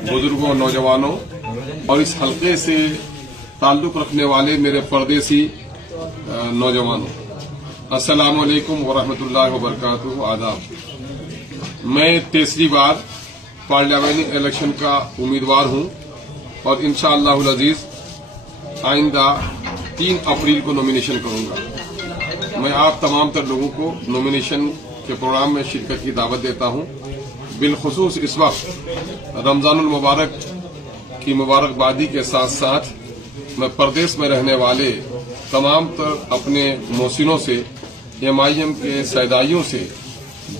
बुजुर्गों, नौजवानों और इस हलके से ताल्लुक़ रखने वाले मेरे परदेसी नौजवानों, अस्सलामु अलैकुम वरहमतुल्लाहि वबरकातुहू। आदाब। मैं तीसरी बार पार्लियामेंट्री इलेक्शन का उम्मीदवार हूं और इंशाअल्लाहुल अजीज आइंदा 3 अप्रैल को नॉमिनेशन करूंगा। मैं आप तमाम तर लोगों को नॉमिनेशन के प्रोग्राम में शिरकत की दावत देता हूं। बिलखुसूस इस वक्त रमजानुल मुबारक की मुबारकबादी के साथ साथ मैं परदेश में रहने वाले तमाम तर अपने मोहसिनों से, MIM के सैदाइयों से,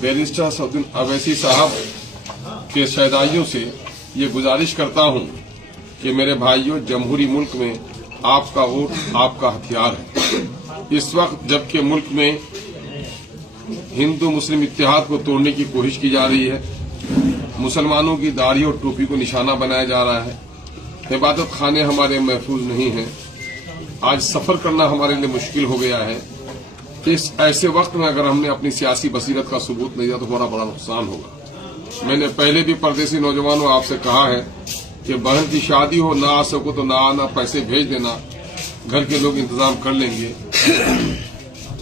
बैरिस्टर सऊदीन अवैसी साहब के सैदाइयों से ये गुजारिश करता हूं कि मेरे भाइयों, जमहूरी मुल्क में आपका वोट आपका हथियार है। इस वक्त जबकि मुल्क में हिंदू मुस्लिम इत्तेहाद को तोड़ने की कोशिश की जा रही है, मुसलमानों की दाढ़ी और टोपी को निशाना बनाया जा रहा है, इबादत खाने हमारे महफूज नहीं हैं, आज सफर करना हमारे लिए मुश्किल हो गया है। इस ऐसे वक्त में अगर हमने अपनी सियासी बसीरत का सबूत नहीं दिया तो बड़ा बड़ा नुकसान होगा। मैंने पहले भी परदेसी नौजवानों आपसे कहा है कि बहन की शादी हो, ना आ सको तो ना आना, पैसे भेज देना, घर के लोग इंतजाम कर लेंगे।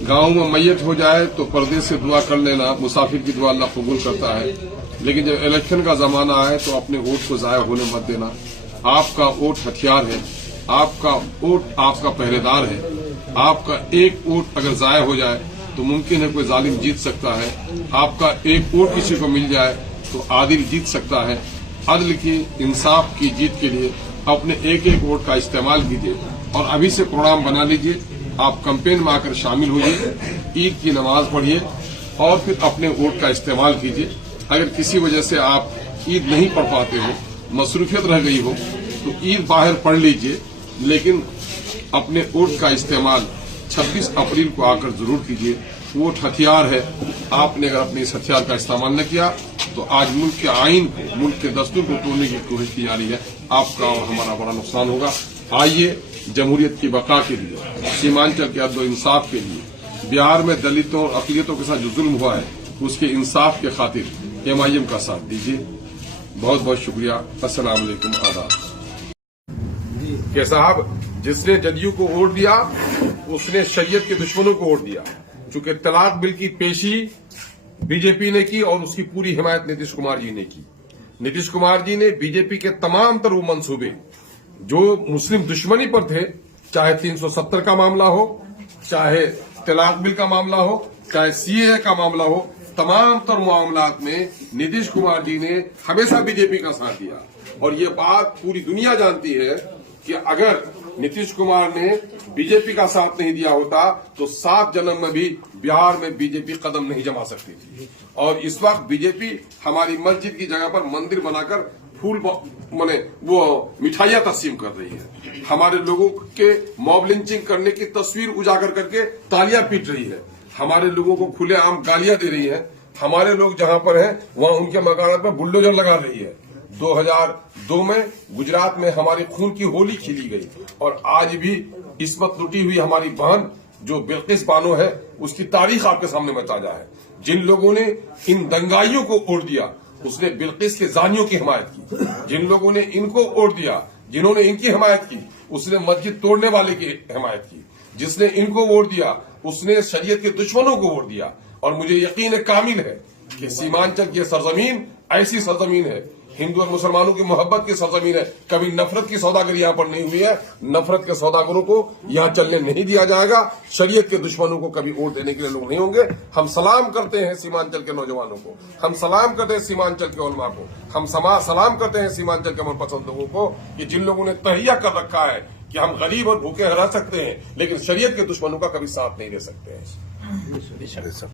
गांव में मैयत हो जाए तो परदेश से दुआ कर लेना, मुसाफिर की दुआ अल्लाह कबूल करता है। लेकिन जब इलेक्शन का जमाना आए तो अपने वोट को जाया होने मत देना। आपका वोट हथियार है, आपका वोट आपका पहरेदार है। आपका एक वोट अगर जाया हो जाए तो मुमकिन है कोई जालिम जीत सकता है। आपका एक वोट किसी को मिल जाए तो आदिल जीत सकता है। अदल की, इंसाफ की जीत के लिए अपने एक एक वोट का इस्तेमाल कीजिए और अभी से प्रोग्राम बना लीजिए। आप कैंपेन में आकर शामिल होइए, ईद की नमाज पढ़िए और फिर अपने वोट का इस्तेमाल कीजिए। अगर किसी वजह से आप ईद नहीं पढ़ पाते हो, मसरूफियत रह गई हो, तो ईद बाहर पढ़ लीजिए, लेकिन अपने वोट का इस्तेमाल 26 अप्रैल को आकर जरूर कीजिए। वोट हथियार है। आपने अगर अपने इस हथियार का इस्तेमाल न किया तो आज मुल्क के आइन को, मुल्क के दस्तूर को तोड़ने की कोशिश की जा रही है। आपका और हमारा बड़ा नुकसान होगा। आइए, जमहूरियत की बका के लिए, सीमांचल के अदल इंसाफ के लिए, बिहार में दलितों और अक़लियतों के साथ जो जुल्म हुआ है उसके इंसाफ के खातिर MIM का साथ दीजिए। बहुत बहुत शुक्रिया। अस्सलाम वालेकुम। आदाब। के साहब, जिसने जदयू को वोट दिया उसने शरीयत के दुश्मनों को वोट दिया। चूंकि तलाक बिल की पेशी बीजेपी ने की और उसकी पूरी हिमायत नीतीश कुमार जी ने की। नीतीश कुमार जी ने बीजेपी के तमाम तर वो मंसूबे जो मुस्लिम दुश्मनी पर थे, चाहे 370 का मामला हो, चाहे तलाक बिल का मामला हो, चाहे CAA का मामला हो, तमाम तर मामलात में नीतीश कुमार जी ने हमेशा बीजेपी का साथ दिया। और ये बात पूरी दुनिया जानती है कि अगर नीतीश कुमार ने बीजेपी का साथ नहीं दिया होता तो 7 जन्म में भी बिहार में बीजेपी कदम नहीं जमा सकती थी। और इस वक्त बीजेपी हमारी मस्जिद की जगह पर मंदिर बनाकर फूल माने वो मिठाइयां तस्लीम कर रही है। हमारे लोगों के मॉब लिंचिंग करने की तस्वीर उजागर करके तालियां पीट रही है। हमारे लोगों को खुलेआम गालियां दे रही है। हमारे लोग जहां पर हैं वहां उनके मकानात पर बुलडोजर लगा रही है। 2002 में गुजरात में हमारे खून की होली खिली गई और आज भी इस्मत लुटी हुई हमारी बहन जो बिल्किस बानो है उसकी तारीख आपके सामने में ताजा है। जिन लोगों ने इन दंगाइयों को वोट दिया उसने बिल्किस के जानियों की हिमायत की। जिन लोगों ने इनको वोट दिया, जिन्होंने इनकी हिमायत की, उसने मस्जिद तोड़ने वाले की हिमायत की। जिसने इनको वोट दिया उसने शरीयत के दुश्मनों को वोट दिया। और मुझे यकीन कामिल है कि सीमांचल की सरजमीन ऐसी सरजमीन है, हिंदू और मुसलमानों की मोहब्बत की सरजमीन है। कभी नफरत की सौदागरी यहाँ पर नहीं हुई है। नफरत के सौदागरों को यहाँ चलने नहीं दिया जाएगा। शरीयत के दुश्मनों को कभी वोट देने के लिए लोग नहीं होंगे। हम सलाम करते हैं सीमांचल के नौजवानों को, हम सलाम करते हैं सीमांचल के उलमा को, हम सलाम करते हैं सीमांचल के मनपसंद लोगों को कि जिन लोगों ने तहिया कर रखा है कि हम गरीब और भूखे रह सकते हैं लेकिन शरीयत के दुश्मनों का कभी साथ नहीं दे सकते हैं।